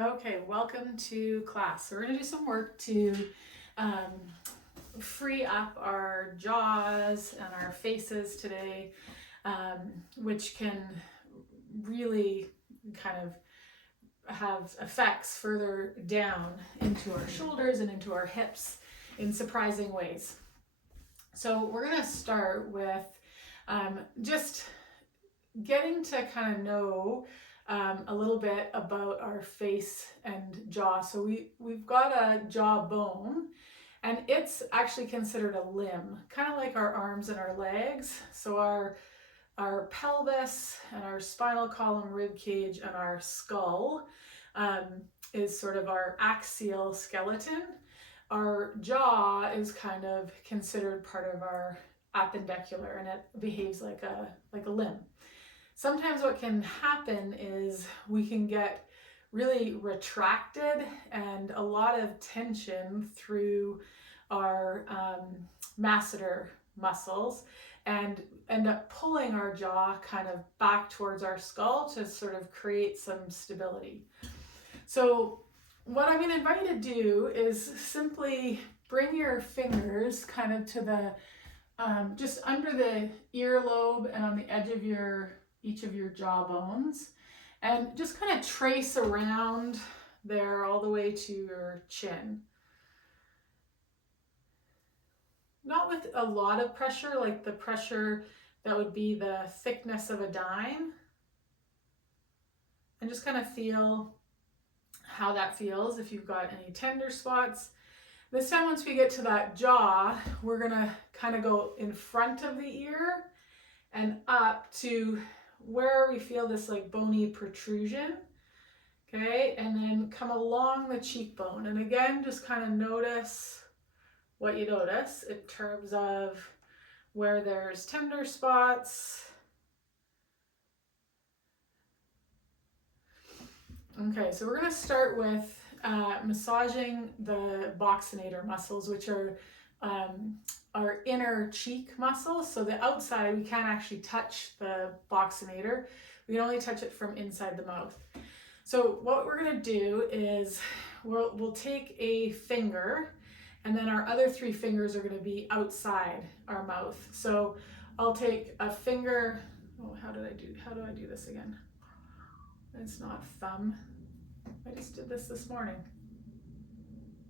Okay, welcome to class. So we're gonna do some work to um, free up our jaws and our faces today, which can really kind of have effects further down into our shoulders and into our hips in surprising ways. So we're gonna start with just getting to kind of know a little bit about our face and jaw. So we've got a jawbone, and it's actually considered a limb, kind of like our arms and our legs. So our pelvis and our spinal column, rib cage, and our skull um, is sort of our axial skeleton. Our jaw is kind of considered part of our appendicular, and it behaves like a limb. Sometimes what can happen is we can get really retracted and a lot of tension through our masseter muscles and end up pulling our jaw kind of back towards our skull to sort of create some stability. So what I'm going to invite you to do is simply bring your fingers kind of to the just under the earlobe and on the edge of each of your jaw bones, and just kind of trace around there all the way to your chin. Not with a lot of pressure, like the pressure that would be the thickness of a dime, and just kind of feel how that feels, if you've got any tender spots. This time, once we get to that jaw, we're gonna kind of go in front of the ear and up to where we feel this like bony protrusion. Okay, and then come along the cheekbone. And again, just kind of notice what you notice in terms of where there's tender spots. Okay, so we're going to start with massaging the boxinator muscles, which are our inner cheek muscles. So the outside, we can't actually touch the boxinator. We can only touch it from inside the mouth. So what we're going to do is we'll take a finger, and then our other three fingers are going to be outside our mouth. So I'll take a finger. Oh, how do I do this again? It's not thumb. I just did this morning.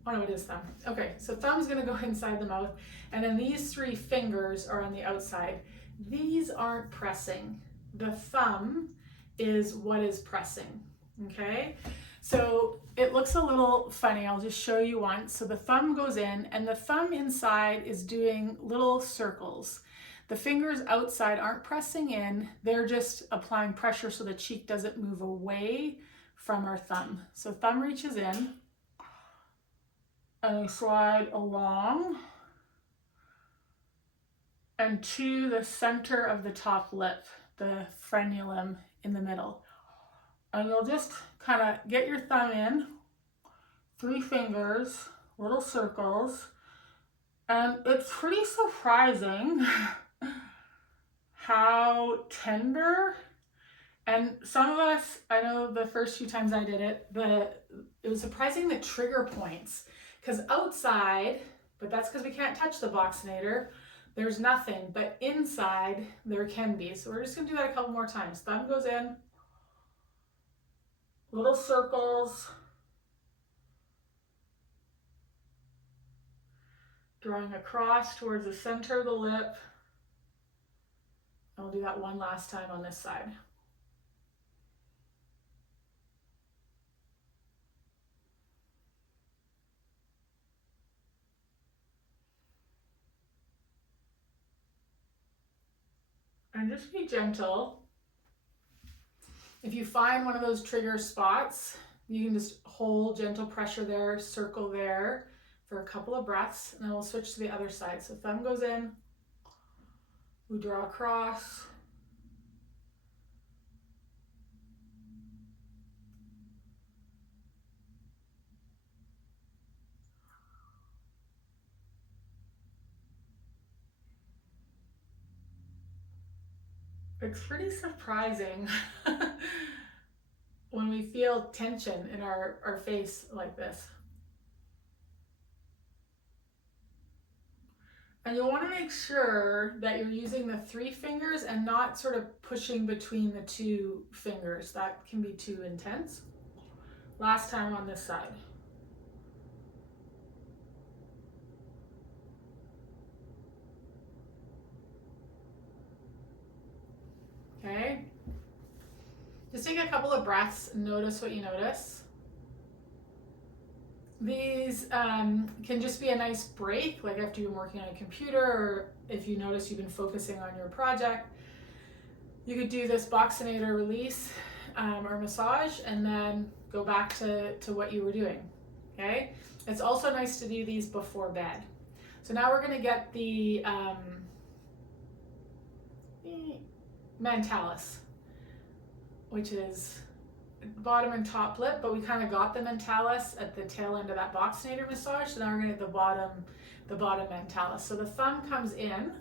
Oh no, it is thumb. Okay, so thumb's going to go inside the mouth, and then these three fingers are on the outside. These aren't pressing. The thumb is what is pressing. Okay, so it looks a little funny. I'll just show you once. So the thumb goes in, and the thumb inside is doing little circles. The fingers outside aren't pressing in, they're just applying pressure so the cheek doesn't move away from our thumb. So thumb reaches in, and we slide along and to the center of the top lip, the frenulum in the middle. And you'll just kind of get your thumb in, three fingers, little circles, and it's pretty surprising how tender. And some of us, I know the first few times I did it, it was surprising the trigger points, because outside, but that's because we can't touch the boxinator, there's nothing, but inside there can be. So we're just gonna do that a couple more times. Thumb goes in, little circles, drawing across towards the center of the lip. And we'll do that one last time on this side. And just be gentle. If you find one of those trigger spots, you can just hold gentle pressure there, circle there for a couple of breaths, and then we'll switch to the other side. So thumb goes in, we draw across, it's pretty surprising when we feel tension in our face like this. And you'll want to make sure that you're using the 3 fingers and not sort of pushing between the 2 fingers. That can be too intense. Last time on this side. Okay. Just take a couple of breaths and notice what you notice. These can just be a nice break, like after you're working on a computer, or if you notice you've been focusing on your project. You could do this Boxinator release or massage and then go back to what you were doing, okay? It's also nice to do these before bed. So now we're gonna get the Mentalis, which is bottom and top lip, but we kind of got the Mentalis at the tail end of that Boxinator massage, so now we're gonna get the bottom Mentalis. So the thumb comes in,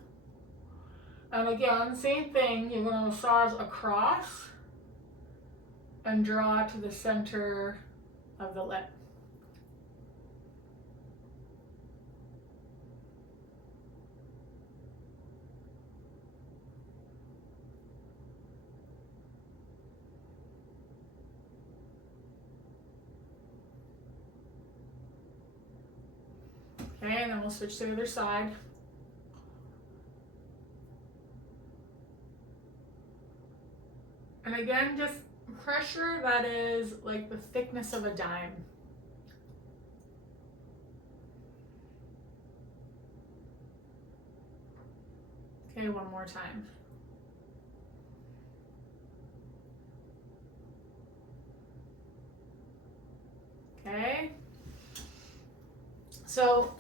and again, same thing, you're gonna massage across and draw to the center of the lip. Okay, and then we'll switch to the other side. And again, just pressure that is like the thickness of a dime. Okay, one more time. Okay. So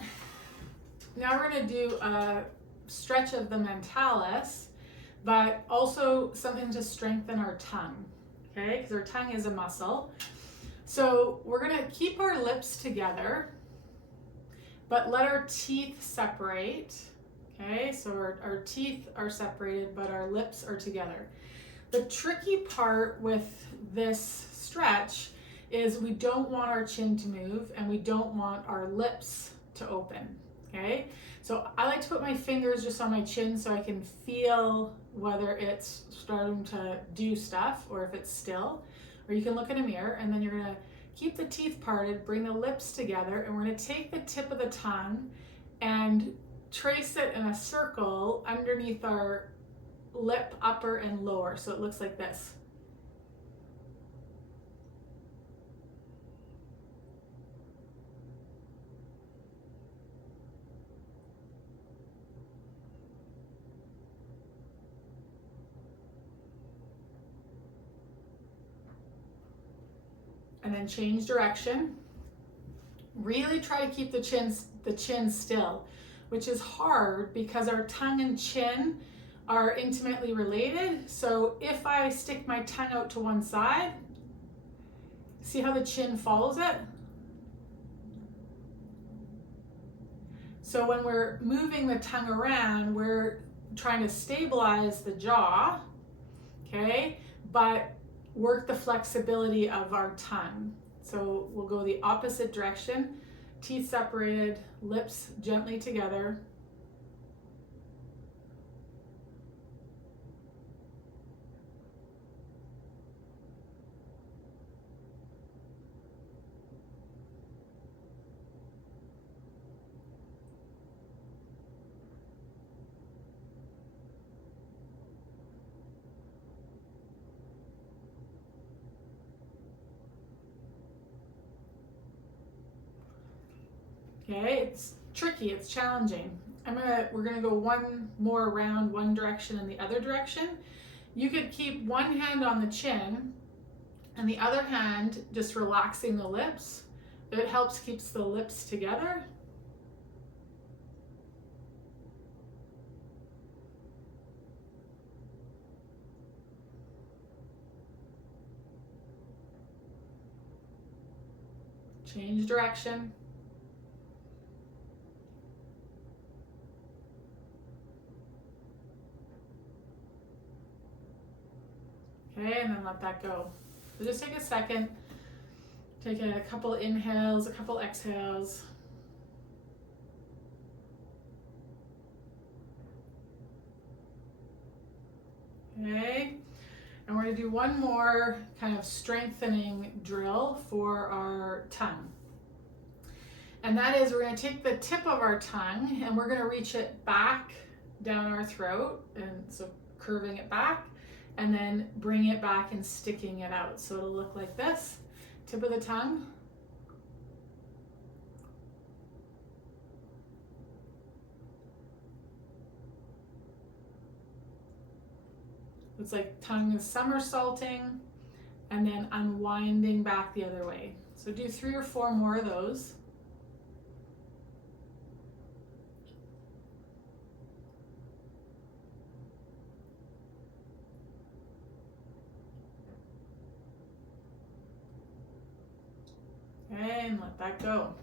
now we're going to do a stretch of the Mentalis, but also something to strengthen our tongue, okay? Because our tongue is a muscle. So we're going to keep our lips together, but let our teeth separate, okay? So our teeth are separated, but our lips are together. The tricky part with this stretch is we don't want our chin to move and we don't want our lips to open, okay? So I like to put my fingers just on my chin so I can feel whether it's starting to do stuff or if it's still. Or you can look in a mirror, and then you're gonna keep the teeth parted, bring the lips together, and we're gonna take the tip of the tongue and trace it in a circle underneath our lip, upper and lower, so it looks like this. And then change direction. Really try to keep the chin still, which is hard because our tongue and chin are intimately related. So if I stick my tongue out to one side, see how the chin follows it? So when we're moving the tongue around, we're trying to stabilize the jaw, okay? But work the flexibility of our tongue. So we'll go the opposite direction, teeth separated, lips gently together. Okay, it's tricky, it's challenging. We're gonna go one more round, one direction and the other direction. You could keep one hand on the chin and the other hand just relaxing the lips. It helps keeps the lips together. Change direction. Okay, and then let that go. So just take a second, take a couple inhales, a couple exhales. Okay, and we're going to do one more kind of strengthening drill for our tongue. And that is, we're going to take the tip of our tongue and we're going to reach it back down our throat, and so curving it back, and then bring it back and sticking it out. So it'll look like this, tip of the tongue. It's like tongue is somersaulting and then unwinding back the other way. So do 3 or 4 more of those. Okay, and let that go.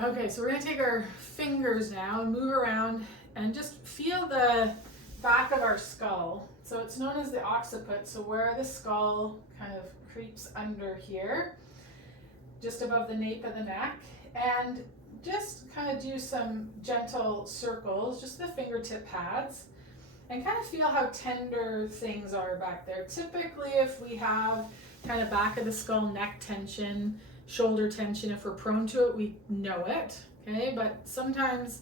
Okay, so we're going to take our fingers now and move around and just feel the back of our skull. So it's known as the occiput, so where the skull kind of creeps under here, just above the nape of the neck, and just kind of do some gentle circles, just the fingertip pads, and kind of feel how tender things are back there. Typically, if we have kind of back of the skull, neck tension, shoulder tension, if we're prone to it, we know it, okay? But sometimes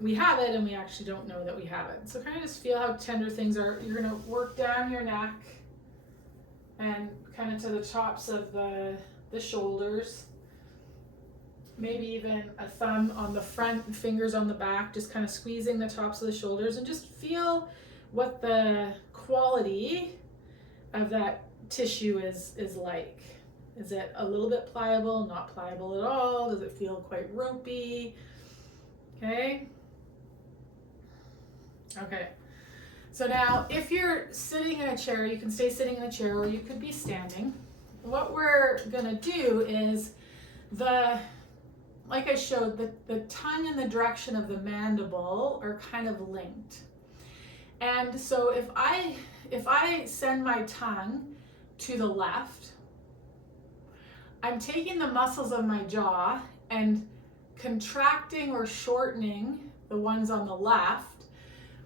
we have it and we actually don't know that we have it. So kind of just feel how tender things are. You're going to work down your neck and kind of to the tops of the shoulders. Maybe even a thumb on the front and fingers on the back, just kind of squeezing the tops of the shoulders, and just feel what the quality of that tissue is like. Is it a little bit pliable, not pliable at all? Does it feel quite ropey? Okay. Okay. So now if you're sitting in a chair, you can stay sitting in a chair or you could be standing. What we're gonna do is like I showed, the tongue and the direction of the mandible are kind of linked. And so if I send my tongue to the left, I'm taking the muscles of my jaw and contracting or shortening the ones on the left,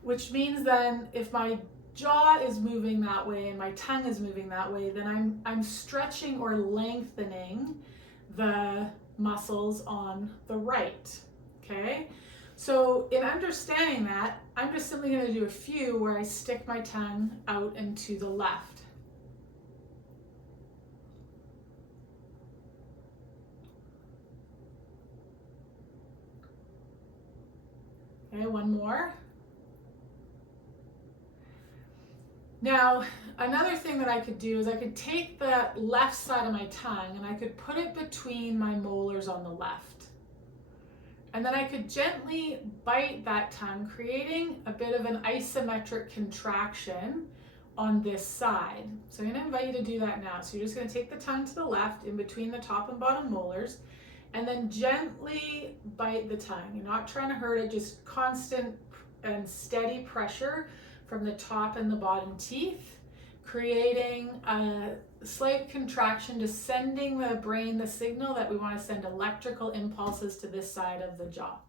which means then if my jaw is moving that way and my tongue is moving that way, then I'm stretching or lengthening the muscles on the right, okay? So in understanding that, I'm just simply going to do a few where I stick my tongue out and to the left. Okay, one more. Now, another thing that I could do is I could take the left side of my tongue and I could put it between my molars on the left. And then I could gently bite that tongue, creating a bit of an isometric contraction on this side. So I'm going to invite you to do that now. So you're just going to take the tongue to the left in between the top and bottom molars, and then gently bite the tongue. You're not trying to hurt it, just constant and steady pressure from the top and the bottom teeth, creating a slight contraction, just sending the brain the signal that we want to send electrical impulses to this side of the jaw.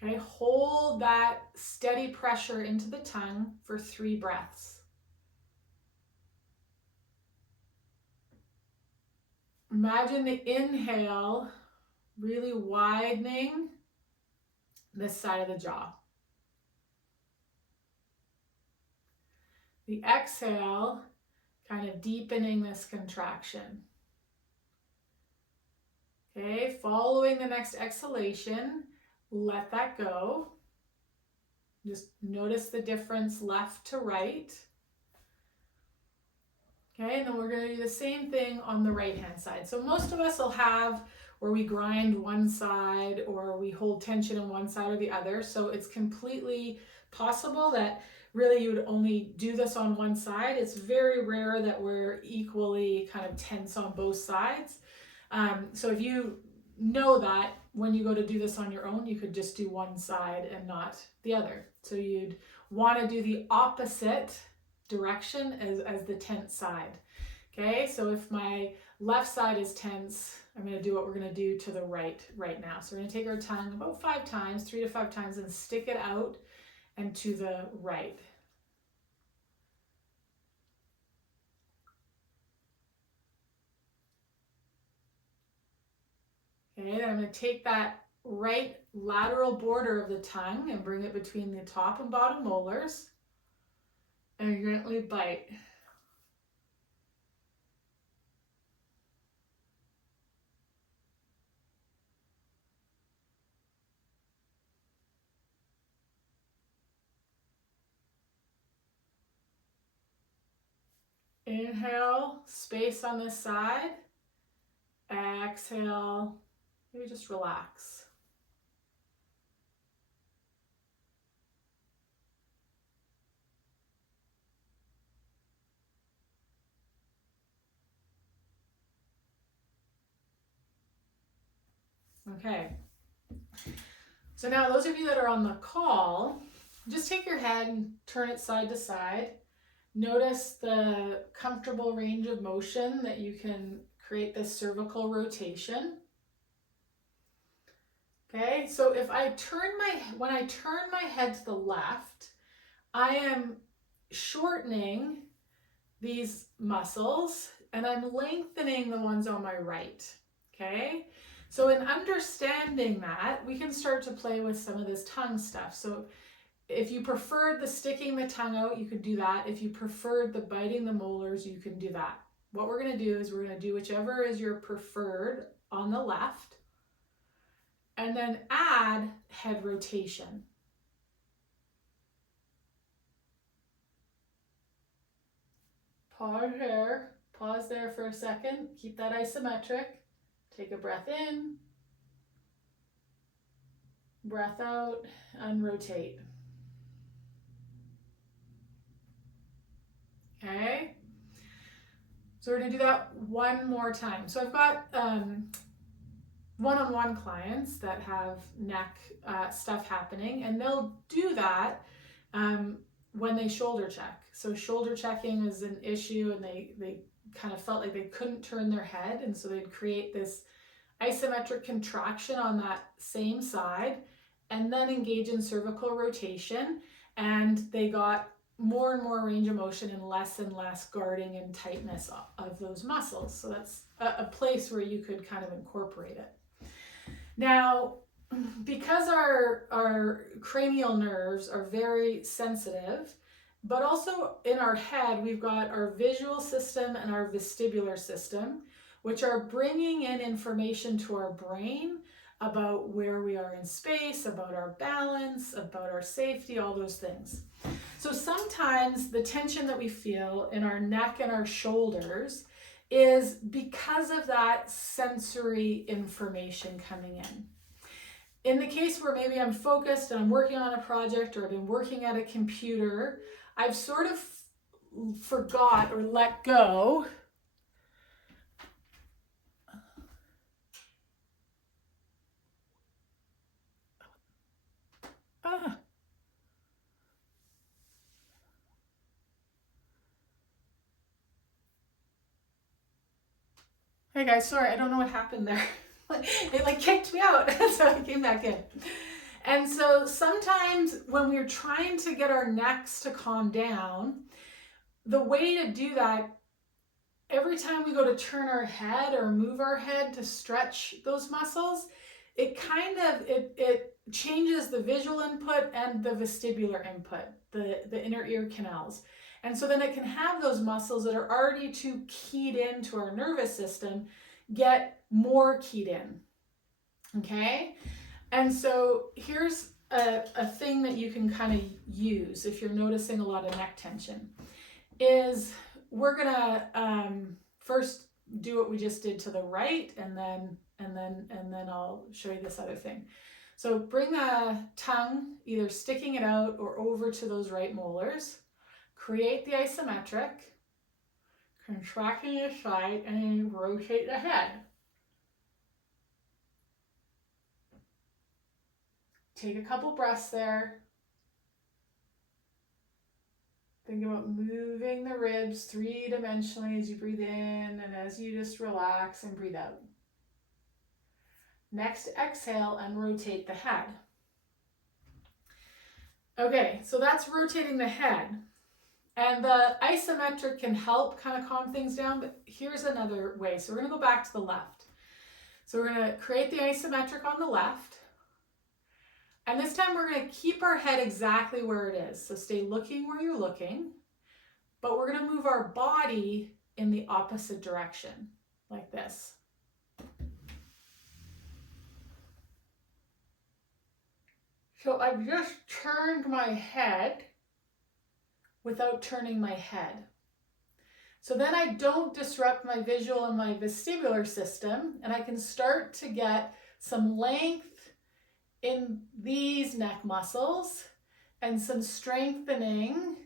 Okay, hold that steady pressure into the tongue for 3 breaths. Imagine the inhale really widening this side of the jaw. The exhale kind of deepening this contraction. Okay, following the next exhalation, let that go. Just notice the difference left to right. Okay, and then we're going to do the same thing on the right hand side. So most of us will have where we grind one side or we hold tension in one side or the other. So it's completely possible that really you would only do this on one side. It's very rare that we're equally kind of tense on both sides. So if you know that when you go to do this on your own, you could just do one side and not the other. So you'd want to do the opposite direction as the tense side. Okay, so if my left side is tense, I'm going to do what we're going to do to the right now. So we're going to take our tongue about 5 times, 3 to 5 times, and stick it out and to the right. Okay, then I'm going to take that right lateral border of the tongue and bring it between the top and bottom molars and gently bite. Inhale, space on this side. Exhale, maybe just relax. Okay. So now those of you that are on the call, just take your head and turn it side to side. Notice the comfortable range of motion that you can create this cervical rotation. Okay, so if I when I turn my head to the left, I am shortening these muscles and I'm lengthening the ones on my right. Okay, so in understanding that, we can start to play with some of this tongue stuff. So if you preferred the sticking the tongue out, you could do that. If you preferred the biting the molars, you can do that. What we're going to do is we're going to do whichever is your preferred on the left, and then add head rotation. Pause here. Pause there for a second. Keep that isometric. Take a breath in. Breath out and rotate. Okay. So we're going to do that one more time. So I've got one-on-one clients that have neck stuff happening, and they'll do that when they shoulder check. So shoulder checking is an issue, and they kind of felt like they couldn't turn their head, and so they'd create this isometric contraction on that same side and then engage in cervical rotation, and they got more and more range of motion and less guarding and tightness of those muscles. So that's a place where you could kind of incorporate it. Now, because our cranial nerves are very sensitive, but also in our head, we've got our visual system and our vestibular system, which are bringing in information to our brain about where we are in space, about our balance, about our safety, all those things. So sometimes the tension that we feel in our neck and our shoulders is because of that sensory information coming in. In the case where maybe I'm focused and I'm working on a project, or I've been working at a computer, I've sort of forgot or let go Hey guys, sorry, I don't know what happened there. It like kicked me out, so I came back in. And so sometimes when we're trying to get our necks to calm down, the way to do that, every time we go to turn our head or move our head to stretch those muscles, it changes the visual input and the vestibular input, the inner ear canals. And so then it can have those muscles that are already too keyed into our nervous system get more keyed in. Okay? And so here's a thing that you can kind of use if you're noticing a lot of neck tension, is we're gonna first do what we just did to the right, and then I'll show you this other thing. So bring the tongue, either sticking it out or over to those right molars. Create the isometric, contracting the side, and then rotate the head. take a couple breaths there. Think about moving the ribs three-dimensionally as you breathe in and as you just relax and breathe out. Next, exhale and rotate the head. Okay, so that's rotating the head. And the isometric can help kind of calm things down, but here's another way. So we're going to go back to the left. So we're going to create the isometric on the left. And this time we're going to keep our head exactly where it is. So stay looking where you're looking, but we're going to move our body in the opposite direction, like this. So I've just turned my head without turning my head. So then I don't disrupt my visual and my vestibular system, and I can start to get some length in these neck muscles and some strengthening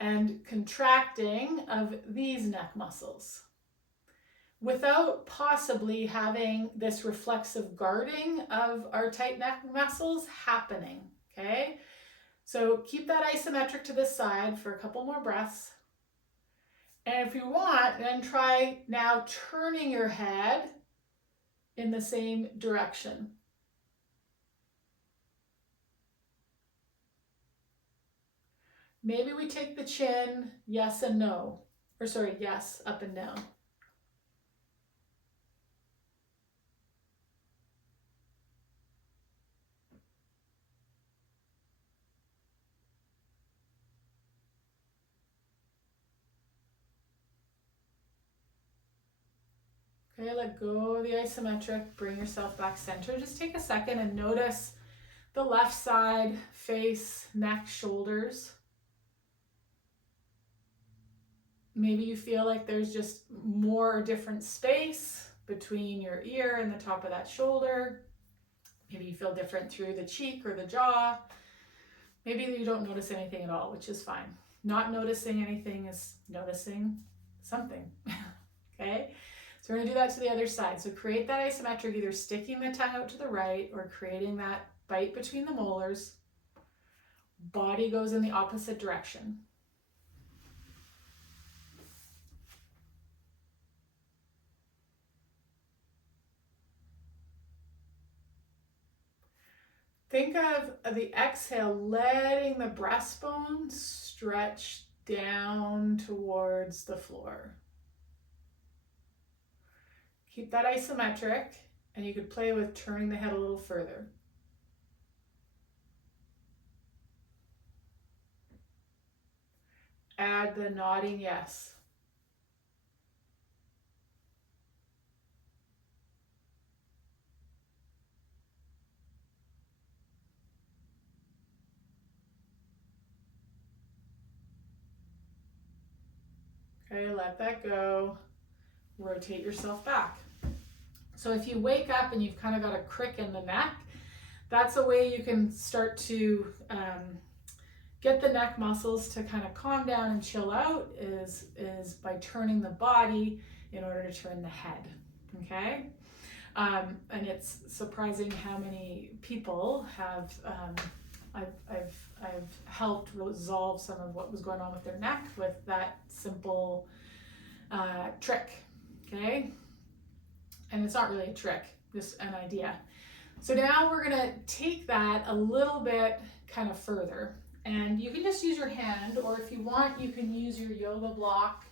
and contracting of these neck muscles without possibly having this reflexive guarding of our tight neck muscles happening, okay? So keep that isometric to this side for a couple more breaths. And if you want, then try now turning your head in the same direction. Maybe we take the chin, yes and no, or sorry, yes, up and down. Okay, let go of the isometric, bring yourself back center. Just take a second and notice the left side, face, neck, shoulders. Maybe you feel like there's just more or different space between your ear and the top of that shoulder. Maybe you feel different through the cheek or the jaw. Maybe you don't notice anything at all, which is fine. Not noticing anything is noticing something, okay? So we're gonna do that to the other side. So create that isometric, either sticking the tongue out to the right or creating that bite between the molars. Body goes in the opposite direction. Think of the exhale, letting the breastbone stretch down towards the floor. Keep that isometric, and you could play with turning the head a little further. Add the nodding yes. Okay, let that go. Rotate yourself back. So if you wake up and you've kind of got a crick in the neck, that's a way you can start to get the neck muscles to kind of calm down and chill out is by turning the body in order to turn the head, okay? And it's surprising how many people have, I've helped resolve some of what was going on with their neck with that simple trick, okay? And it's not really a trick, just an idea. So now we're gonna take that a little bit kind of further. And you can just use your hand, or if you want, you can use your yoga block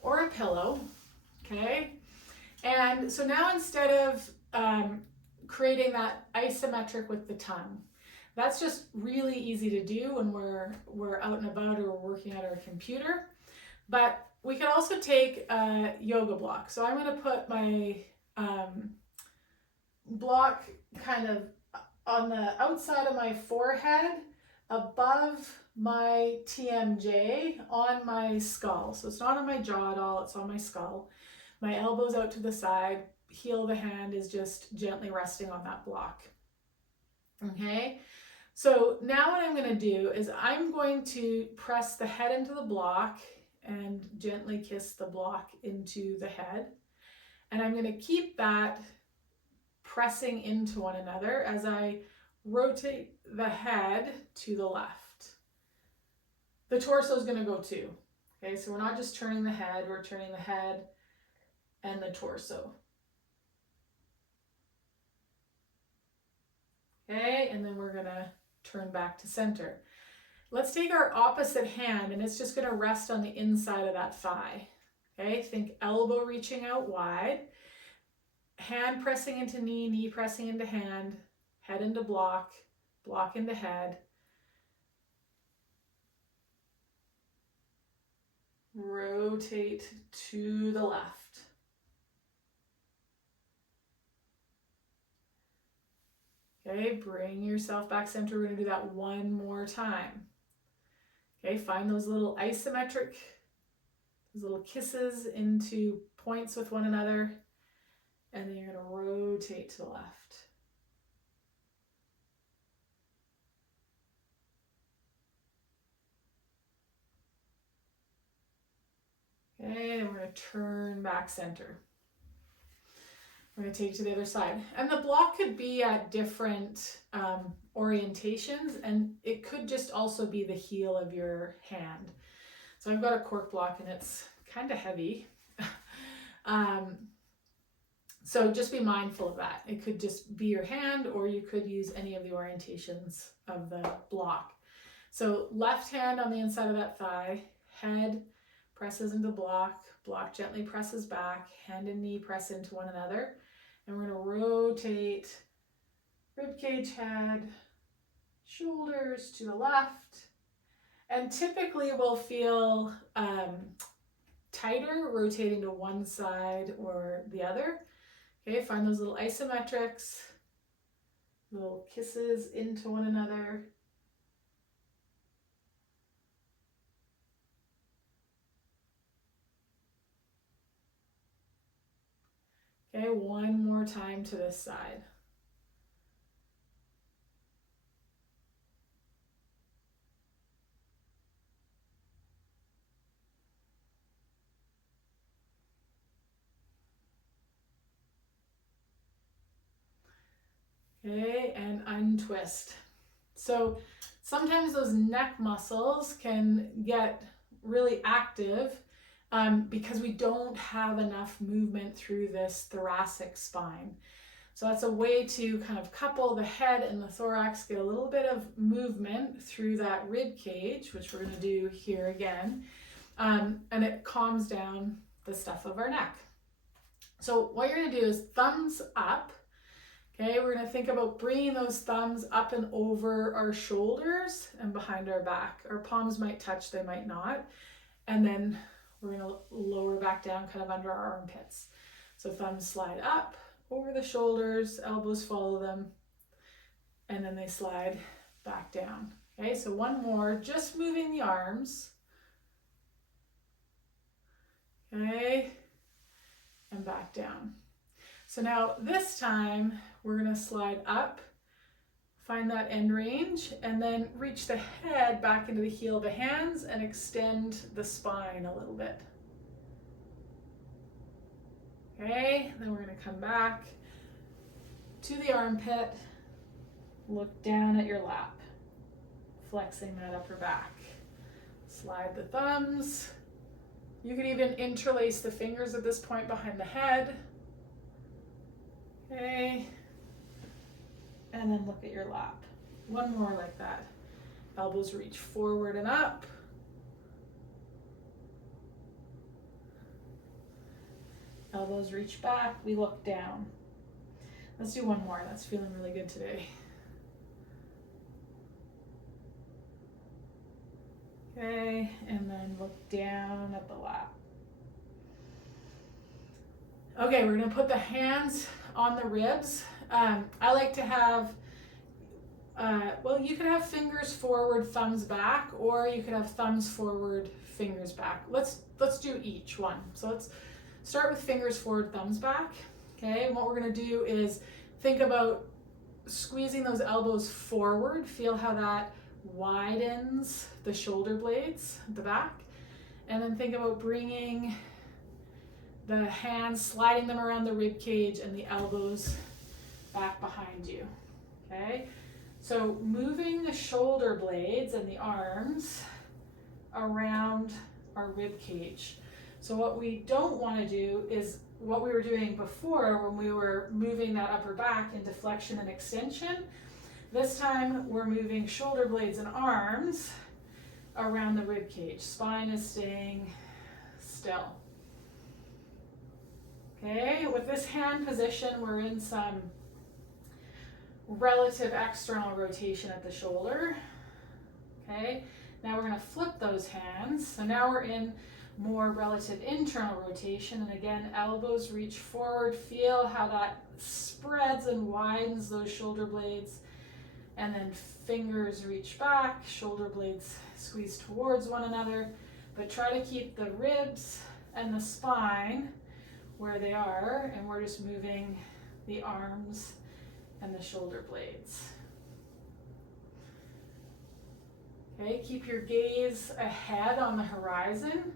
or a pillow, okay? And so now instead of creating that isometric with the tongue, that's just really easy to do when we're out and about or we're working at our computer. But we can also take a yoga block. So I'm gonna put my block kind of on the outside of my forehead, above my TMJ, on my skull. So it's not on my jaw at all, it's on my skull. My elbow's out to the side, heel of the hand is just gently resting on that block. Okay, so now what I'm going to do is I'm going to press the head into the block and gently kiss the block into the head. And I'm going to keep that pressing into one another as I rotate the head to the left. The torso is going to go too. Okay, so we're not just turning the head, we're turning the head and the torso. Okay, and then we're going to turn back to center. Let's take our opposite hand and it's just going to rest on the inside of that thigh. Okay, think elbow reaching out wide, hand pressing into knee, knee pressing into hand, head into block, block into head. Rotate to the left. Okay, bring yourself back center. We're going to do that one more time. Okay, find those little isometric, those little kisses into points with one another. And then you're going to rotate to the left. Okay, and we're going to turn back center. We're going to take it to the other side. And the block could be at different orientations, and it could just also be the heel of your hand. So I've got a cork block and it's kind of heavy. So just be mindful of that. It could just be your hand, or you could use any of the orientations of the block. So left hand on the inside of that thigh, head presses into block, block gently presses back, hand and knee press into one another. And we're going to rotate ribcage, head, shoulders to the left. And typically we'll feel tighter rotating to one side or the other. Okay, find those little isometrics, little kisses into one another. Okay, one more time to this side. Okay, and untwist. So sometimes those neck muscles can get really active because we don't have enough movement through this thoracic spine. So that's a way to kind of couple the head and the thorax, get a little bit of movement through that rib cage, which we're going to do here again, and it calms down the stuff of our neck. So what you're going to do is thumbs up. Okay, we're going to think about bringing those thumbs up and over our shoulders and behind our back. Our palms might touch, they might not. And then we're going to lower back down kind of under our armpits. So thumbs slide up over the shoulders, elbows follow them, and then they slide back down. Okay, so one more, just moving the arms. Okay, and back down. So now this time we're going to slide up, find that end range, and then reach the head back into the heel of the hands and extend the spine a little bit. Okay, then we're going to come back to the armpit, look down at your lap, flexing that upper back. Slide the thumbs. You can even interlace the fingers at this point behind the head. Okay, and then look at your lap. One more like that. Elbows reach forward and up. Elbows reach back, we look down. Let's do one more, that's feeling really good today. Okay, and then look down at the lap. Okay, we're gonna put the hands on the ribs. I like to have, well, you could have fingers forward, thumbs back, or you could have thumbs forward, fingers back. Let's do each one. So let's start with fingers forward, thumbs back. Okay, and what we're gonna do is think about squeezing those elbows forward. Feel how that widens the shoulder blades at the back. And then think about bringing the hands, sliding them around the rib cage and the elbows back behind you. Okay, So moving the shoulder blades and the arms around our rib cage. So what we don't want to do is what we were doing before when we were moving that upper back into flexion and extension. This time we're moving shoulder blades and arms around the rib cage. Spine is staying still. Okay, with this hand position, we're in some relative external rotation at the shoulder. Okay, now we're going to flip those hands. So now we're in more relative internal rotation, and again, elbows reach forward. Feel how that spreads and widens those shoulder blades, and then fingers reach back, shoulder blades squeeze towards one another, but try to keep the ribs and the spine where they are, and we're just moving the arms and the shoulder blades. Okay, keep your gaze ahead on the horizon.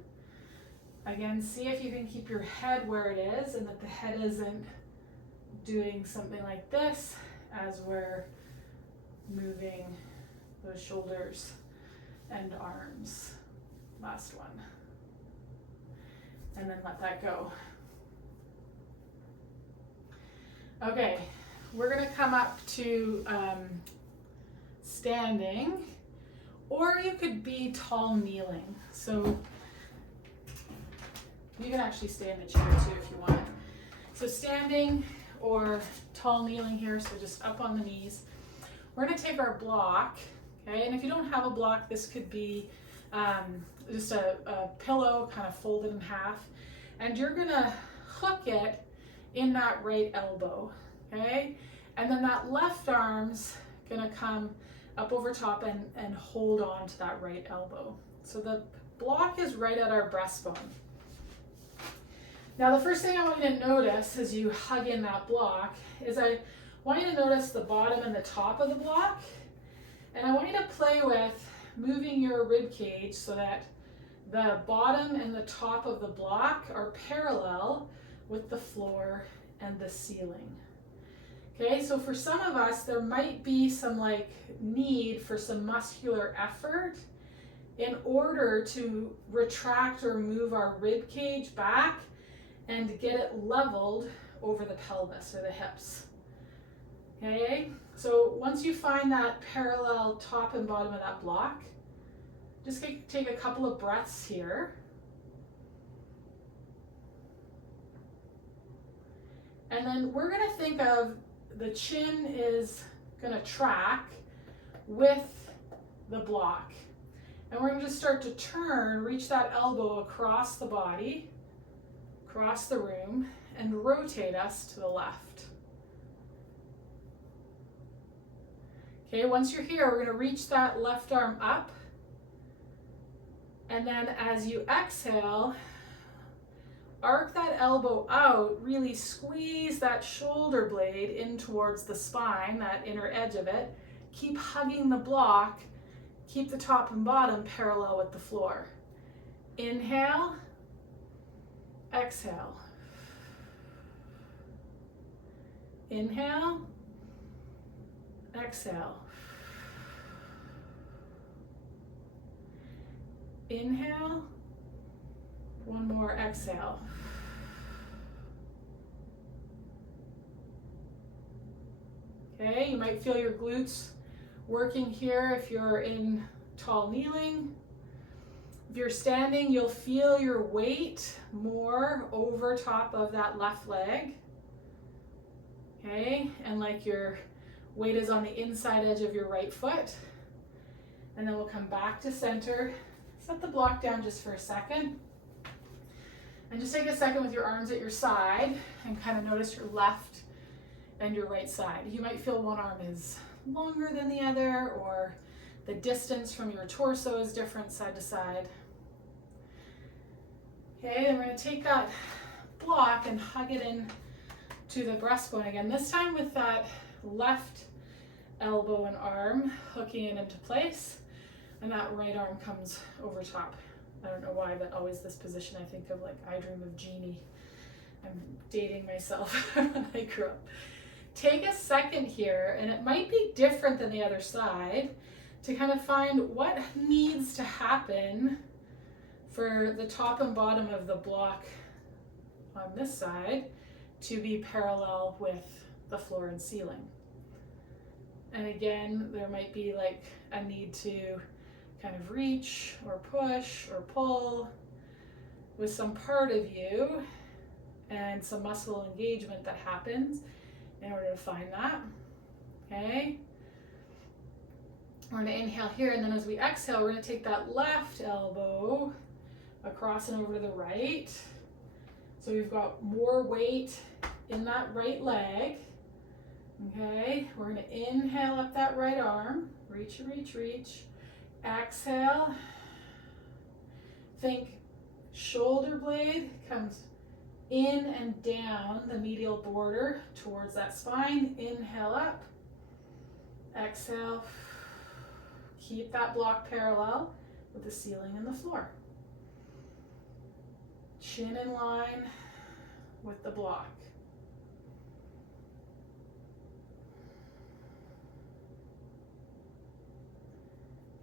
Again, see if you can keep your head where it is and that the head isn't doing something like this as we're moving those shoulders and arms. Last one. And then let that go. Okay, we're going to come up to standing, or you could be tall kneeling. So you can actually stay in the chair too if you want. So standing or tall kneeling here, so just up on the knees. We're going to take our block, okay? And if you don't have a block, this could be just a pillow kind of folded in half. And you're going to hook it in that right elbow, okay? And then that left arm's going to come up over top and hold on to that right elbow. So the block is right at our breastbone. Now the first thing I want you to notice as you hug in that block is I want you to notice the bottom and the top of the block, and I want you to play with moving your rib cage so that the bottom and the top of the block are parallel with the floor and the ceiling. Okay, so for some of us there might be some need for some muscular effort in order to retract or move our rib cage back and get it leveled over the pelvis or the hips. Okay, so once you find that parallel top and bottom of that block, just take a couple of breaths here. And then we're going to think of the chin is going to track with the block. And we're going to just start to turn, reach that elbow across the body, across the room, and rotate us to the left. Okay, once you're here, we're going to reach that left arm up. And then as you exhale, arc that elbow out, really squeeze that shoulder blade in towards the spine, that inner edge of it. Keep hugging the block, keep the top and bottom parallel with the floor. Inhale, exhale. Inhale, exhale. Inhale, one more, exhale. Okay, you might feel your glutes working here if you're in tall kneeling. If you're standing, you'll feel your weight more over top of that left leg. Okay, and like your weight is on the inside edge of your right foot. And then we'll come back to center. Set the block down just for a second. And just take a second with your arms at your side and kind of notice your left and your right side. You might feel one arm is longer than the other, or the distance from your torso is different side to side. Okay, then we're going to take that block and hug it in to the breastbone again, this time with that left elbow and arm hooking it into place, and that right arm comes over top. I don't know why, but always this position I think of I Dream of Jeannie. I'm dating myself when I grew up. take a second here, and it might be different than the other side, to kind of find what needs to happen for the top and bottom of the block on this side to be parallel with the floor and ceiling. And again, there might be like a need to kind of reach or push or pull with some part of you and some muscle engagement that happens in order to find that. Okay. We're going to inhale here, and then as we exhale, we're going to take that left elbow across and over to the right. So we've got more weight in that right leg. Okay, we're going to inhale up that right arm. Reach, reach, reach. Exhale. Think shoulder blade comes in and down the medial border towards that spine. Inhale up. Exhale. Keep that block parallel with the ceiling and the floor. Chin in line with the block.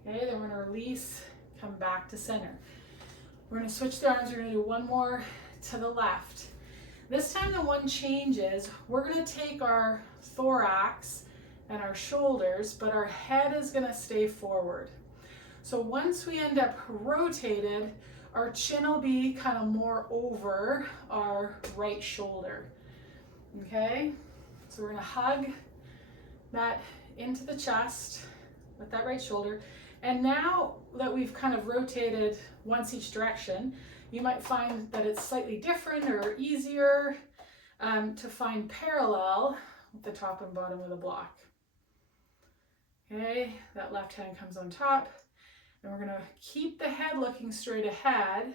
Okay, then we're going to release, come back to center. We're going to switch the arms. We're going to do one more to the left. This time the one changes. We're going to take our thorax and our shoulders, but our head is going to stay forward. So once we end up rotated, our chin will be kind of more over our right shoulder. Okay, so we're going to hug that into the chest with that right shoulder. And now that we've kind of rotated once each direction, you might find that it's slightly different or easier to find parallel with the top and bottom of the block. Okay, that left hand comes on top, and we're going to keep the head looking straight ahead.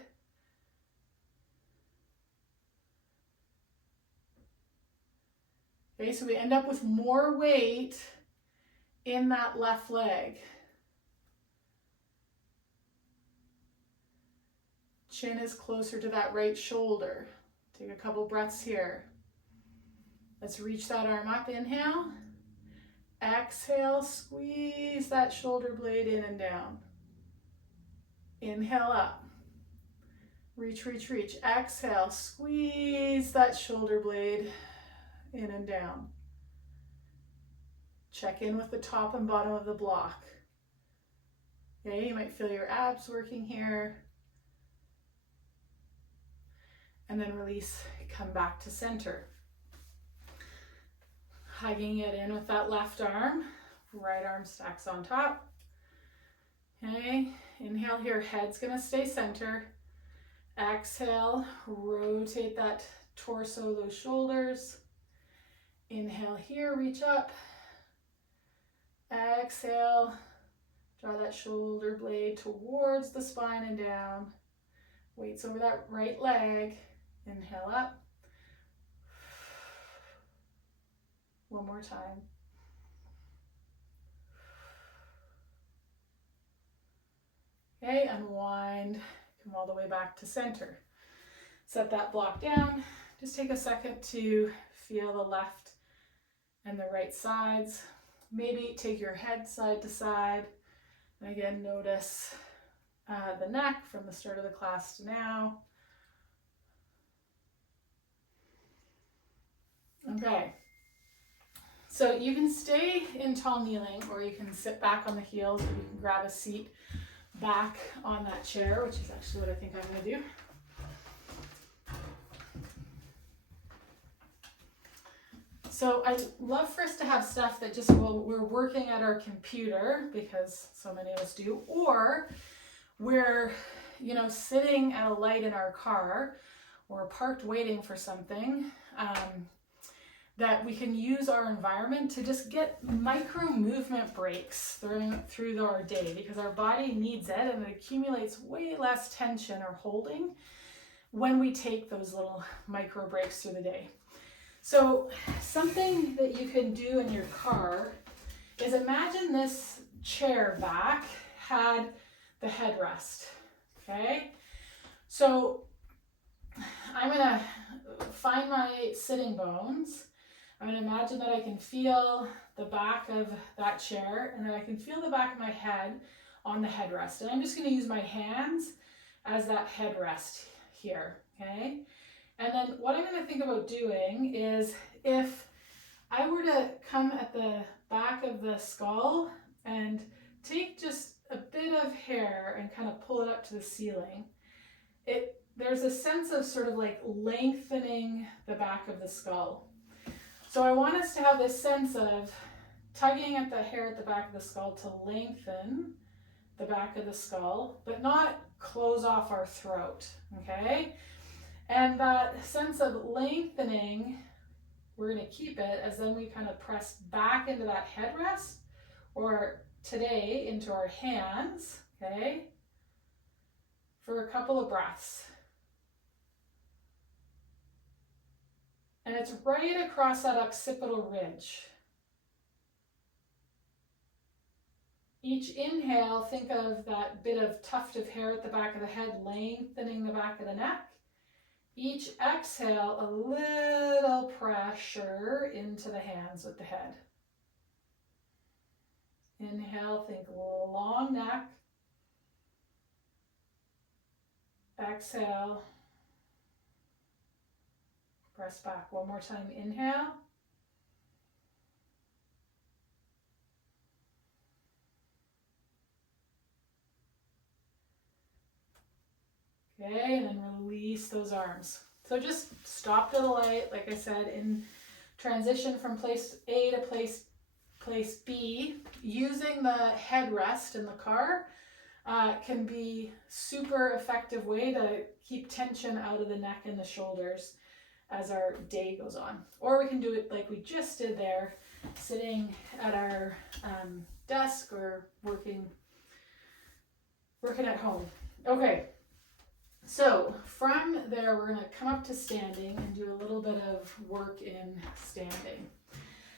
Okay, so we end up with more weight in that left leg. Chin is closer to that right shoulder. Take a couple breaths here. Let's reach that arm up. Inhale. Exhale, squeeze that shoulder blade in and down. Inhale up. Reach, reach, reach. Exhale, squeeze that shoulder blade in and down. Check in with the top and bottom of the block. Okay, you might feel your abs working here. And then release, come back to center. Hugging it in with that left arm, right arm stacks on top. Okay, inhale here, head's gonna stay center. Exhale, rotate that torso, those shoulders. Inhale here, reach up. Exhale, draw that shoulder blade towards the spine and down. Weights over that right leg. Inhale up. One more time. Okay, unwind, come all the way back to center. Set that block down. Just take a second to feel the left and the right sides. Maybe take your head side to side. And again, notice the neck from the start of the class to now. Okay, so you can stay in tall kneeling, or you can sit back on the heels, or you can grab a seat back on that chair, which is actually what I think I'm going to do. So I'd love for us to have stuff that just while we're working at our computer, because so many of us do, or we're, sitting at a light in our car or parked waiting for something, that we can use our environment to just get micro movement breaks through our day, because our body needs it, and it accumulates way less tension or holding when we take those little micro breaks through the day. So something that you can do in your car is imagine this chair back had the headrest, okay? So I'm gonna find my sitting bones. I'm going to imagine that I can feel the back of that chair and that I can feel the back of my head on the headrest. And I'm just going to use my hands as that headrest here, okay? And then what I'm going to think about doing is, if I were to come at the back of the skull and take just a bit of hair and kind of pull it up to the ceiling, there's a sense of sort of like lengthening the back of the skull. So I want us to have this sense of tugging at the hair at the back of the skull to lengthen the back of the skull, but not close off our throat, okay? And that sense of lengthening, we're going to keep it as then we kind of press back into that headrest, or today into our hands, okay, for a couple of breaths. And it's right across that occipital ridge. Each inhale, think of that bit of tuft of hair at the back of the head, lengthening the back of the neck. Each exhale, a little pressure into the hands with the head. Inhale, think long neck. Exhale, press back. One more time, inhale. Okay, and then release those arms. So just stop to the light, like I said, in transition from place A to place B. Using the headrest in the car can be super effective way to keep tension out of the neck and the shoulders as our day goes on. Or we can do it like we just did there, sitting at our desk or working at home. Okay. So from there, we're going to come up to standing and do a little bit of work in standing.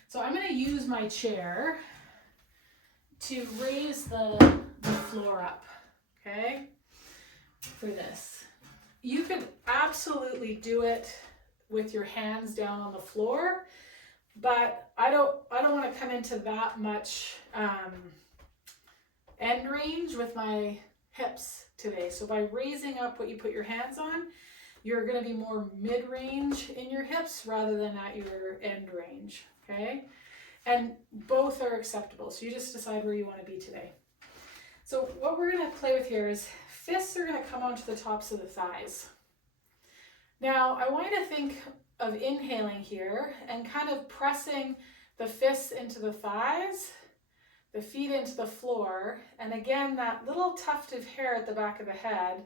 So I'm going to use my chair to raise the floor up, okay, for this. You can absolutely do it with your hands down on the floor, but I don't want to come into that much end range with my hips today. So by raising up what you put your hands on, you're going to be more mid-range in your hips rather than at your end range, okay? And both are acceptable, so you just decide where you want to be today. So what we're going to play with here is fists are going to come onto the tops of the thighs. Now I want you to think of inhaling here and kind of pressing the fists into the thighs, the feet into the floor, and again that little tuft of hair at the back of the head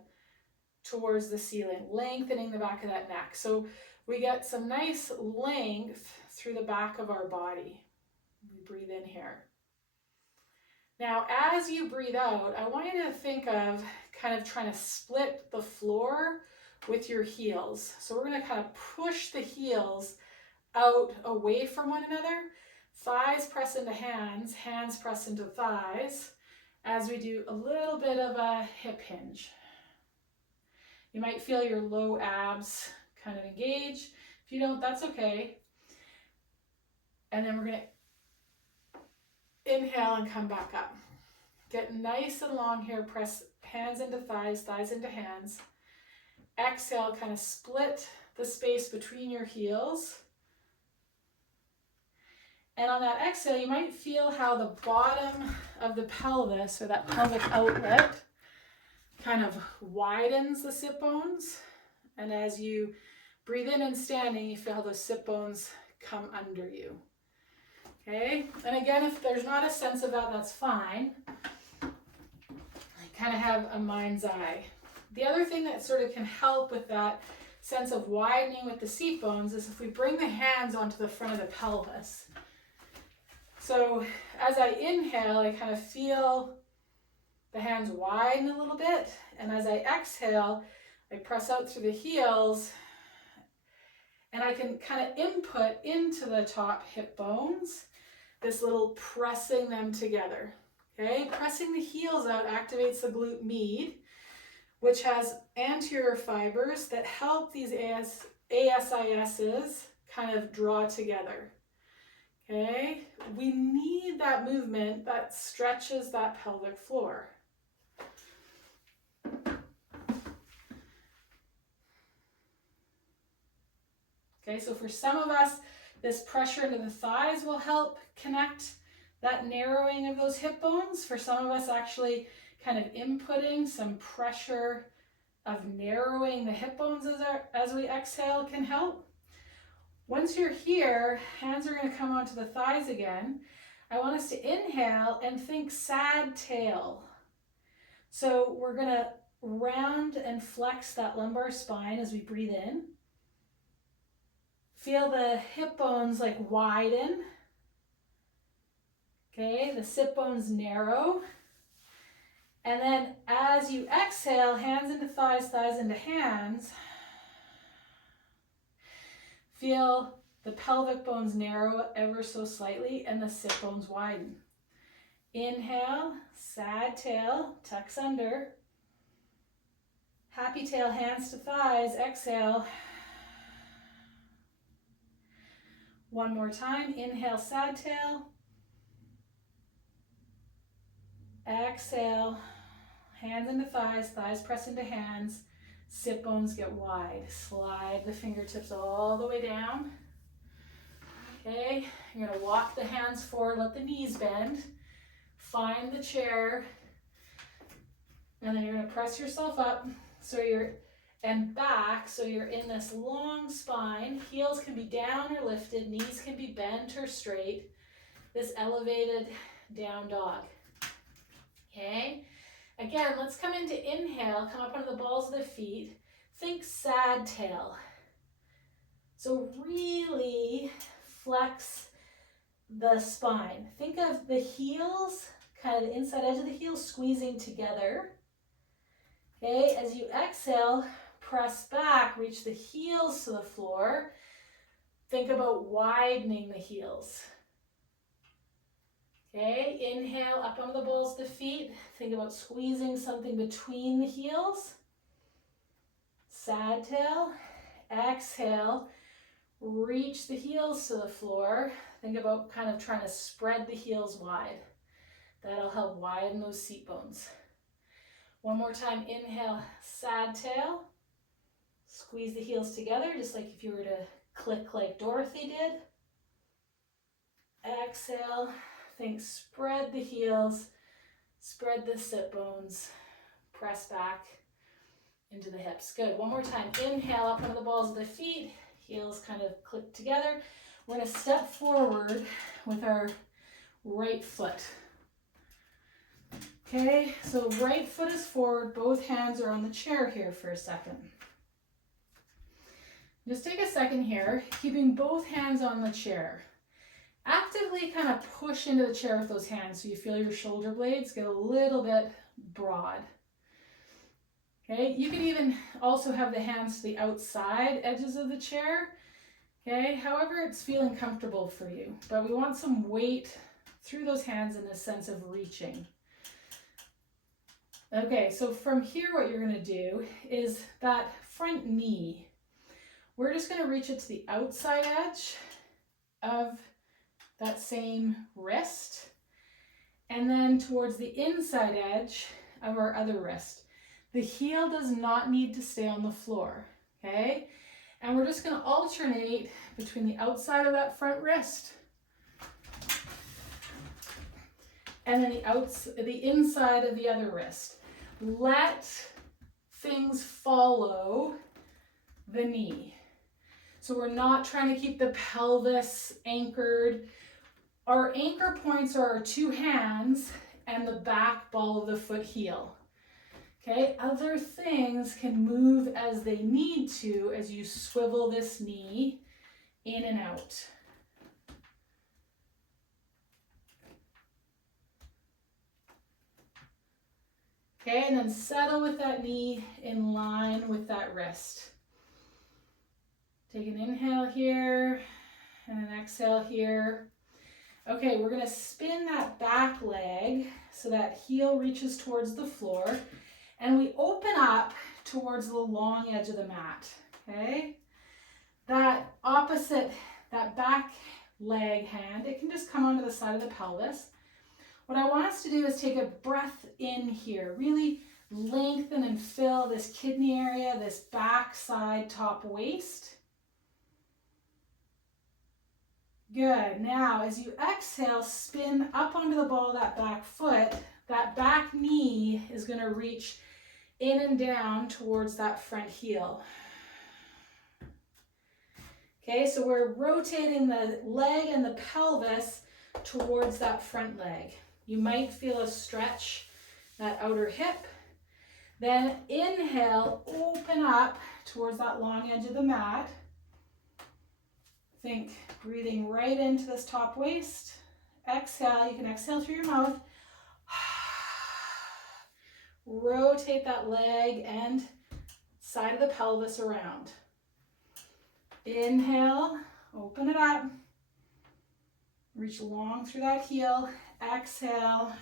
towards the ceiling, lengthening the back of that neck. So we get some nice length through the back of our body. We breathe in here. Now as you breathe out, I want you to think of kind of trying to split the floor with your heels. So we're going to kind of push the heels out away from one another. Thighs press into hands, hands press into thighs as we do a little bit of a hip hinge. You might feel your low abs kind of engage. If you don't, that's okay. And then we're going to inhale and come back up. Get nice and long here, press hands into thighs, thighs into hands. Exhale, kind of split the space between your heels. And on that exhale, you might feel how the bottom of the pelvis, or that pelvic outlet, kind of widens the sit bones. And as you breathe in and standing, you feel how those sit bones come under you. Okay? And again, if there's not a sense of that, that's fine. Kind of have a mind's eye. The other thing that sort of can help with that sense of widening with the seat bones is if we bring the hands onto the front of the pelvis. So as I inhale, I kind of feel the hands widen a little bit. And as I exhale, I press out through the heels. And I can kind of input into the top hip bones, this little pressing them together. Okay, pressing the heels out activates the glute med, which has anterior fibers that help these ASISs kind of draw together. Okay, we need that movement that stretches that pelvic floor. Okay, so for some of us, this pressure into the thighs will help connect that narrowing of those hip bones. For some of us, actually kind of inputting some pressure of narrowing the hip bones as we exhale can help. Once you're here, hands are going to come onto the thighs again. I want us to inhale and think sad tail. So we're going to round and flex that lumbar spine as we breathe in. Feel the hip bones like widen. Okay, the sit bones narrow. And then as you exhale, hands into thighs, thighs into hands. Feel the pelvic bones narrow ever so slightly and the sit bones widen. Inhale, sad tail, tucks under. Happy tail, hands to thighs, exhale. One more time, inhale, sad tail. Exhale, hands into thighs, thighs press into hands, sit bones get wide. Slide the fingertips all the way down. Okay, you're gonna walk the hands forward, let the knees bend, find the chair, and then you're gonna press yourself up and back so you're in this long spine. Heels can be down or lifted, knees can be bent or straight. This elevated down dog. Okay, again, let's come into inhale, come up onto the balls of the feet. Think sad tail. So really flex the spine. Think of the heels, kind of the inside edge of the heels squeezing together. Okay, as you exhale, press back, reach the heels to the floor. Think about widening the heels. Okay, inhale up onto the balls of the feet. Think about squeezing something between the heels. Sad tail. Exhale, reach the heels to the floor. Think about kind of trying to spread the heels wide. That'll help widen those seat bones. One more time, inhale, sad tail. Squeeze the heels together, just like if you were to click like Dorothy did. Exhale. Think spread the heels, spread the sit bones, press back into the hips. Good. One more time. Inhale up onto the balls of the feet, heels kind of click together. We're going to step forward with our right foot. Okay, so right foot is forward, both hands are on the chair here for a second. Just take a second here, keeping both hands on the chair. Actively kind of push into the chair with those hands so you feel your shoulder blades get a little bit broad. Okay, you can even also have the hands to the outside edges of the chair. Okay, however it's feeling comfortable for you. But we want some weight through those hands in a sense of reaching. Okay, so from here what you're going to do is that front knee. We're just going to reach it to the outside edge of that same wrist, and then towards the inside edge of our other wrist. The heel does not need to stay on the floor, okay? And we're just going to alternate between the outside of that front wrist and then the inside of the other wrist. Let things follow the knee. So we're not trying to keep the pelvis anchored. Our anchor points are our two hands and the back ball of the foot heel. Okay, other things can move as they need to as you swivel this knee in and out. Okay, and then settle with that knee in line with that wrist. Take an inhale here and an exhale here. Okay, we're gonna spin that back leg so that heel reaches towards the floor and we open up towards the long edge of the mat, okay? That back leg, hand. It can just come onto the side of the pelvis. What I want us to do is take a breath in here. Really lengthen and fill this kidney area, this back side top waist. Good. Now, as you exhale, spin up onto the ball of that back foot. That back knee is going to reach in and down towards that front heel. Okay, so we're rotating the leg and the pelvis towards that front leg. You might feel a stretch, that outer hip. Then inhale, open up towards that long edge of the mat. Think breathing right into this top waist. Exhale, you can exhale through your mouth. Rotate that leg and side of the pelvis around. Inhale, open it up. Reach long through that heel. Exhale.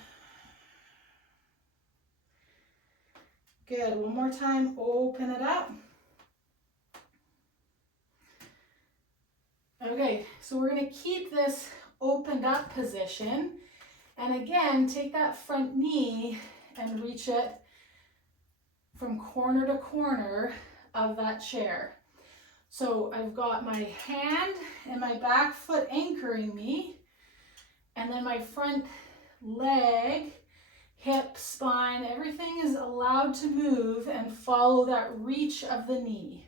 Good. One more time. Open it up. Okay, so we're going to keep this opened up position. And again, take that front knee and reach it from corner to corner of that chair. So I've got my hand and my back foot anchoring me, and then my front leg, hip, spine, everything is allowed to move and follow that reach of the knee.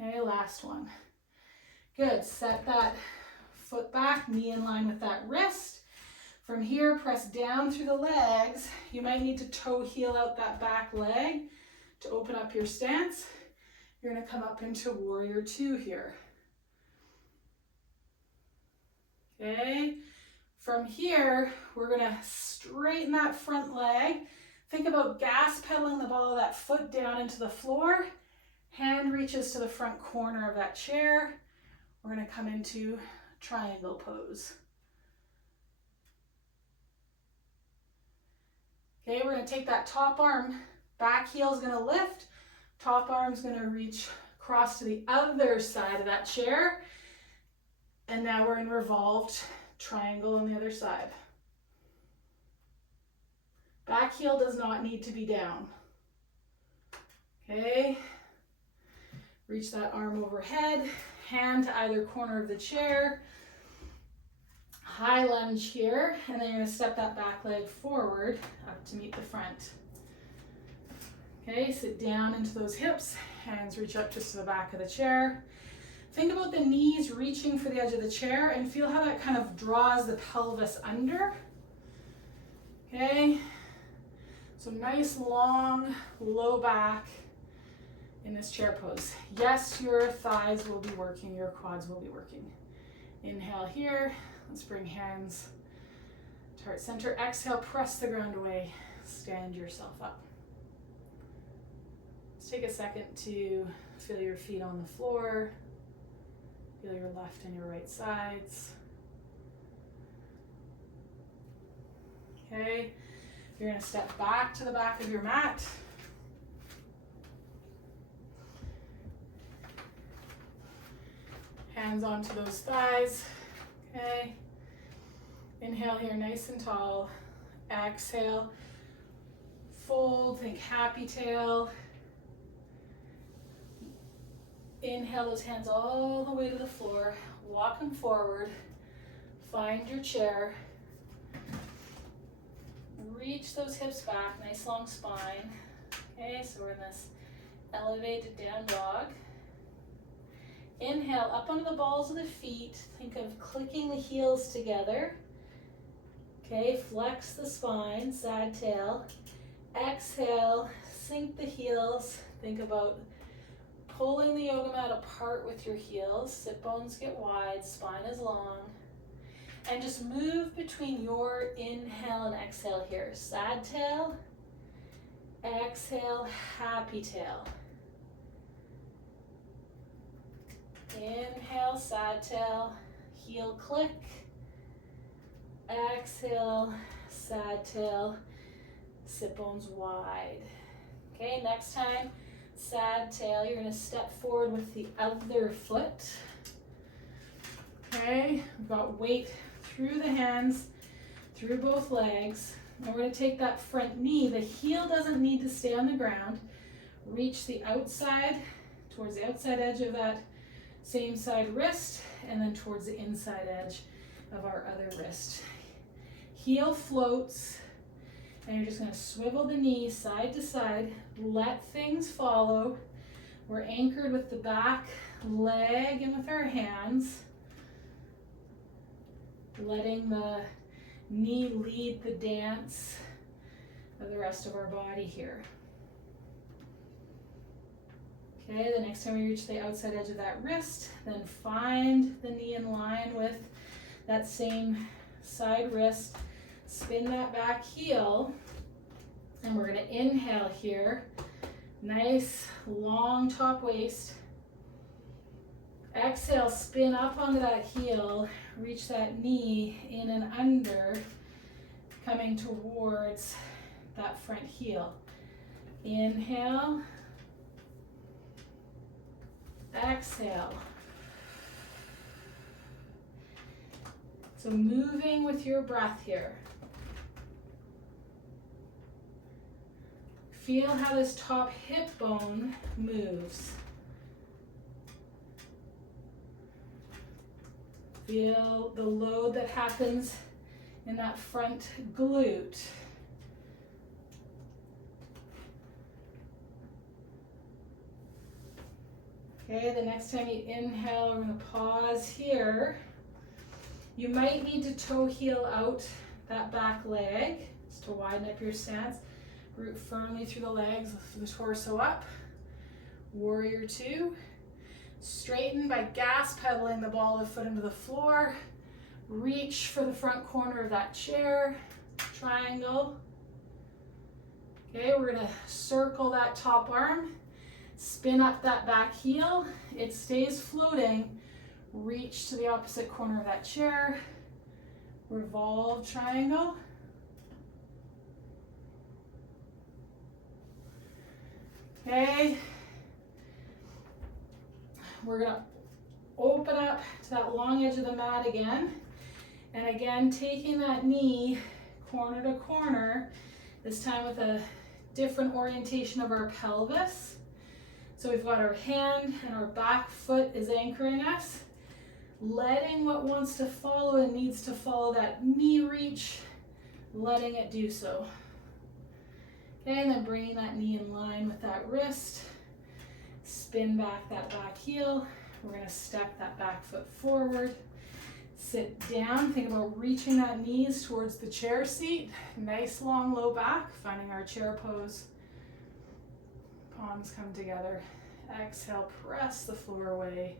Okay, last one. Good, set that foot back, knee in line with that wrist. From here, press down through the legs. You might need to toe heel out that back leg to open up your stance. You're going to come up into warrior two here. Okay, from here, we're going to straighten that front leg. Think about gas pedaling the ball of that foot down into the floor. Hand reaches to the front corner of that chair. We're going to come into triangle pose. Okay, we're going to take that top arm, back heel is going to lift, top arm's going to reach across to the other side of that chair, and now we're in revolved triangle on the other side. Back heel does not need to be down. Okay, reach that arm overhead, hand to either corner of the chair, high lunge here, and then you're going to step that back leg forward up to meet the front. Okay, sit down into those hips, hands reach up just to the back of the chair. Think about the knees reaching for the edge of the chair and feel how that kind of draws the pelvis under. Okay, so nice long low back in this chair pose. Yes, your thighs will be working, your quads will be working. Inhale here. Let's bring hands to heart center. Exhale, press the ground away. Stand yourself up. Let's take a second to feel your feet on the floor. Feel your left and your right sides. Okay, you're going to step back to the back of your mat. Hands onto those thighs. Okay. Inhale here, nice and tall. Exhale, fold, think happy tail. Inhale those hands all the way to the floor. Walk them forward. Find your chair. Reach those hips back, nice long spine. Okay, so we're in this elevated down dog. Inhale, up onto the balls of the feet. Think of clicking the heels together. Okay, flex the spine, sad tail. Exhale, sink the heels. Think about pulling the yoga mat apart with your heels. Sit bones get wide, spine is long. And just move between your inhale and exhale here. Sad tail, exhale, happy tail. Inhale, sad tail, heel click. Exhale, sad tail, sit bones wide. Okay, next time, sad tail, you're going to step forward with the other foot. Okay, we've got weight through the hands, through both legs. And we're going to take that front knee. The heel doesn't need to stay on the ground. Reach the outside, towards the outside edge of that same side wrist, and then towards the inside edge of our other wrist. Heel floats, and you're just going to swivel the knee side to side, let things follow. We're anchored with the back leg and with our hands, letting the knee lead the dance of the rest of our body here. Okay, the next time we reach the outside edge of that wrist, then find the knee in line with that same side wrist. Spin that back heel, and we're going to inhale here. Nice long top waist. Exhale, spin up onto that heel, reach that knee in and under, coming towards that front heel. Inhale. Exhale. So moving with your breath here. Feel how this top hip bone moves. Feel the load that happens in that front glute. Okay, the next time you inhale, we're going to pause here. You might need to toe heel out that back leg just to widen up your stance. Root firmly through the legs, lift the torso up. Warrior two. Straighten by gas pedaling the ball of the foot into the floor. Reach for the front corner of that chair. Triangle. Okay, we're going to circle that top arm. Spin up that back heel. It stays floating. Reach to the opposite corner of that chair. Revolve triangle. Okay. We're going to open up to that long edge of the mat again. And again, taking that knee corner to corner, this time with a different orientation of our pelvis. So we've got our hand and our back foot is anchoring us. Letting what wants to follow and needs to follow that knee reach, letting it do so. Okay, and then bringing that knee in line with that wrist. Spin back that back heel. We're going to step that back foot forward. Sit down. Think about reaching that knees towards the chair seat. Nice long low back. Finding our chair pose. Palms come together. Exhale, press the floor away.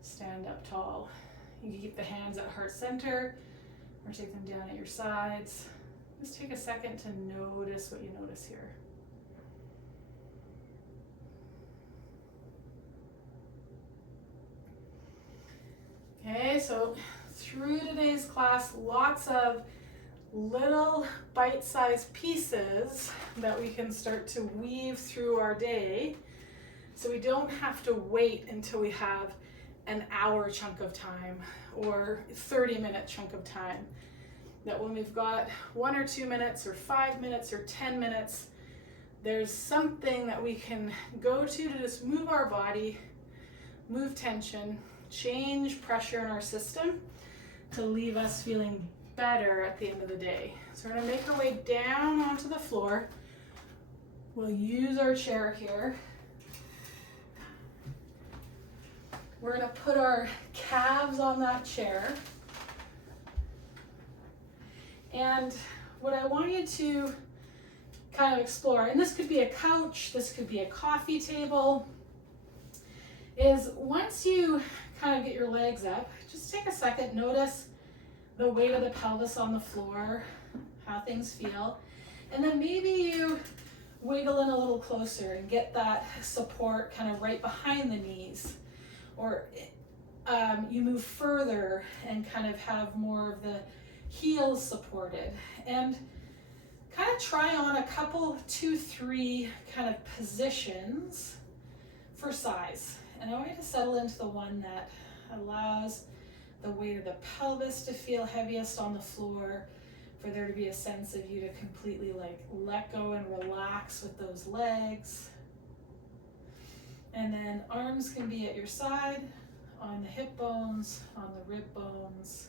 Stand up tall. You can keep the hands at heart center or take them down at your sides. Just take a second to notice what you notice here. Okay, so through today's class, lots of little bite-sized pieces that we can start to weave through our day, so we don't have to wait until we have an hour chunk of time or 30-minute chunk of time. That when we've got 1 or 2 minutes or 5 minutes or 10 minutes, there's something that we can go to just move our body, move tension, change pressure in our system to leave us feeling better at the end of the day. So we're going to make our way down onto the floor. We'll use our chair here. We're going to put our calves on that chair. And what I want you to kind of explore, and this could be a couch, this could be a coffee table, is once you kind of get your legs up, just take a second, notice the weight of the pelvis on the floor, how things feel, and then maybe you wiggle in a little closer and get that support kind of right behind the knees, or you move further and kind of have more of the heels supported, and kind of try on a couple, 2, 3 kind of positions for size. And I want you to settle into the one that allows the weight of the pelvis to feel heaviest on the floor, for there to be a sense of you to completely like let go and relax with those legs. And then arms can be at your side, on the hip bones, on the rib bones.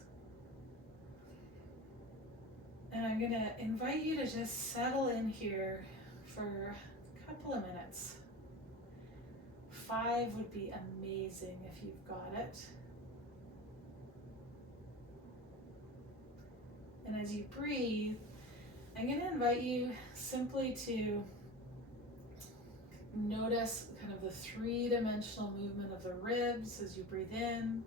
And I'm gonna invite you to just settle in here for a couple of minutes. 5 would be amazing if you've got it. And as you breathe, I'm going to invite you simply to notice kind of the 3-dimensional movement of the ribs as you breathe in,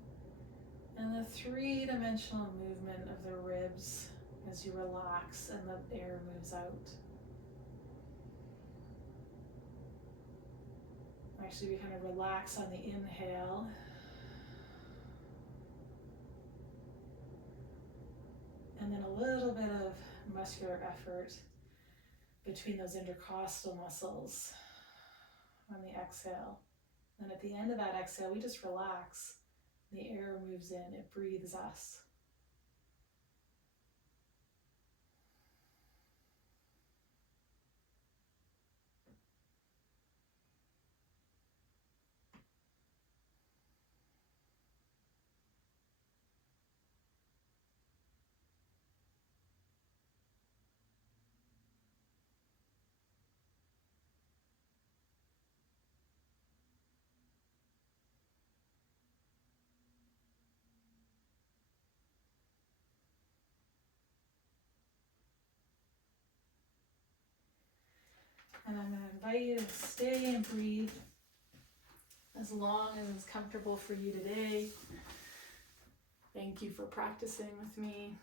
and the 3-dimensional movement of the ribs as you relax and the air moves out. Actually, we kind of relax on the inhale. And then a little bit of muscular effort between those intercostal muscles on the exhale. And at the end of that exhale, we just relax. The air moves in, it breathes us. And I'm going to invite you to stay and breathe as long as it's comfortable for you today. Thank you for practicing with me.